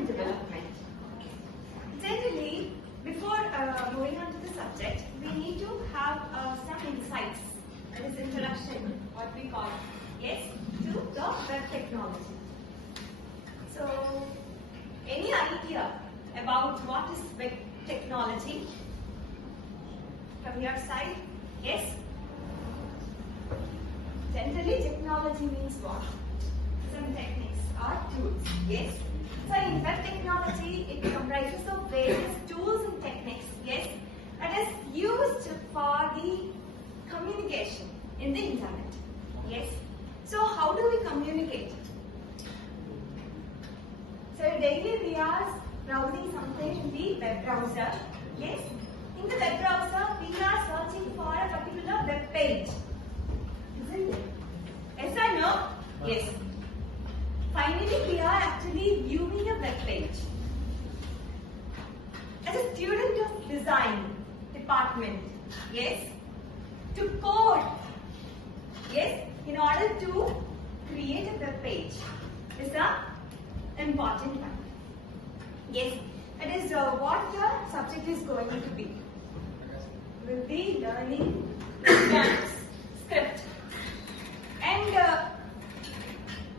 and development. Generally, before moving on to the subject, we need to have some insights. That is introduction, what we call, yes, to the web technology. So, any idea about what is web technology from your side? Yes? Generally, technology means what? Some techniques or tools. Yes? So, in web technology, it comprises of various tools and techniques. Yes? That is used for the communication in the internet. Yes? So, how do we communicate? So, daily we are browsing something in the web browser. Yes? In the web browser, we are searching for a particular web page. Isn't it? Yes or no? Yes. Finally, we are actually viewing a web page. As a student of design department, yes, to code, yes, in order to create a web page is the important one. Yes, that is what the subject is going to be. We'll be learning dance, script, and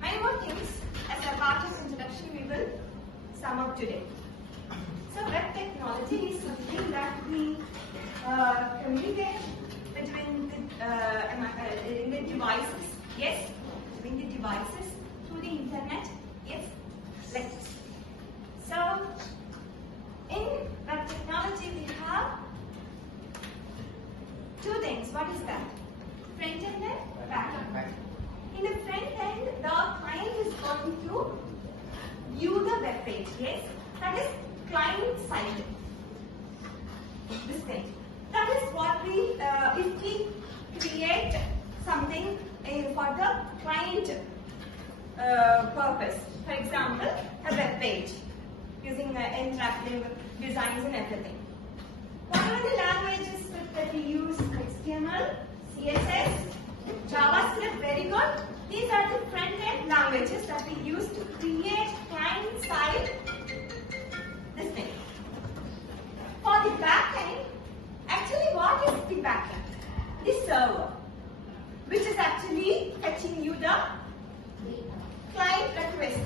many more things. As a part of introduction, we will sum up today. So, web technology is something that we communicate between the devices. Yes, between the devices through the internet. Yes, like this. So, in web technology, we have two things. What is that? Front end and back end. In the front end, the client is going to view the web page. Yes, that is client side. This thing. That is what we, if we create something for the client purpose. For example, a web page using interactive designs and everything. Whatever the languages that we use, HTML, CSS, JavaScript, very good. These are the front-end languages that we use to create client-side this thing. For the back-end, actually what is the back-end? The server, which is actually fetching you the client request.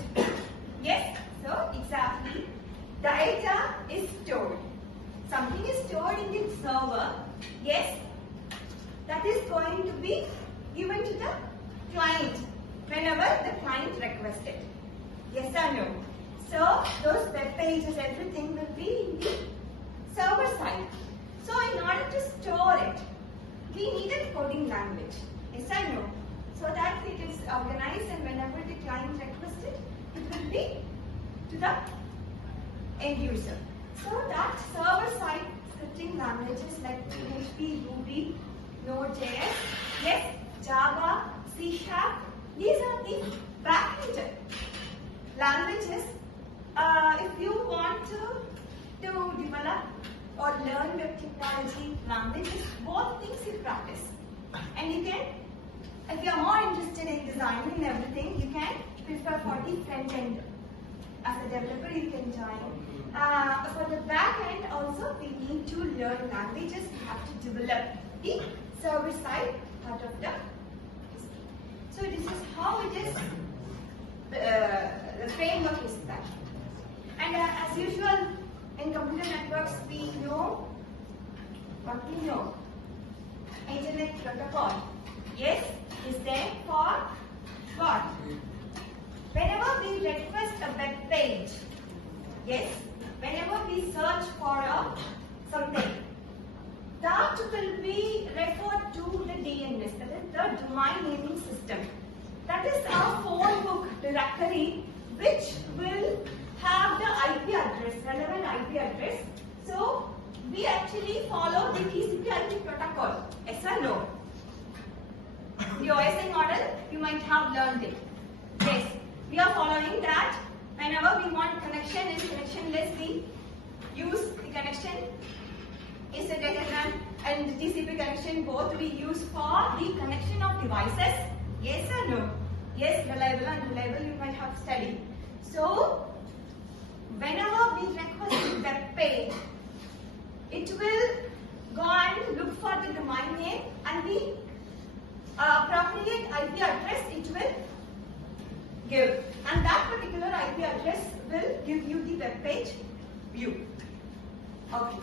Yes, so exactly, data is stored. Something is stored in the server. Yes, that is going to be given to the client whenever the client requests it. Yes or no? So, those web pages, everything will be in the server side. So, in order to store it, we need a coding language. Yes or no? So that it is organized and whenever the client requests it, it will be to the end user. So that server side scripting languages like PHP, Ruby, Node.js, yes, Java, C#, these are the backend languages. If you want to develop or learn web technology languages, both things you practice. And you can, if you are more interested in designing and everything, you can prefer for the front end. As a developer, you can join. For the back end also, we need to learn languages. We have to develop the server side part of the. So this is how it is. The framework is that. And as usual, in computer networks, we know what we know. Internet protocol. Yes, is there for what? Whenever we request a web page, yes, whenever we search for something, that will be referred to the DNS, that is the domain naming system. That is our phone book directory, which will have the IP address, relevant IP address. So, we actually follow the TCP/IP protocol. Yes or no? The OSI model, you might have learned it. Yes, we are following that. Whenever we want connection and connectionless, we use the connection is the data and the TCP connection, both we use for the connection of devices. Yes or no? Yes, reliable and unreliable you might have studied. So, it will go and look for the domain name and the appropriate IP address it will give, and that particular IP address will give you the web page view. Okay.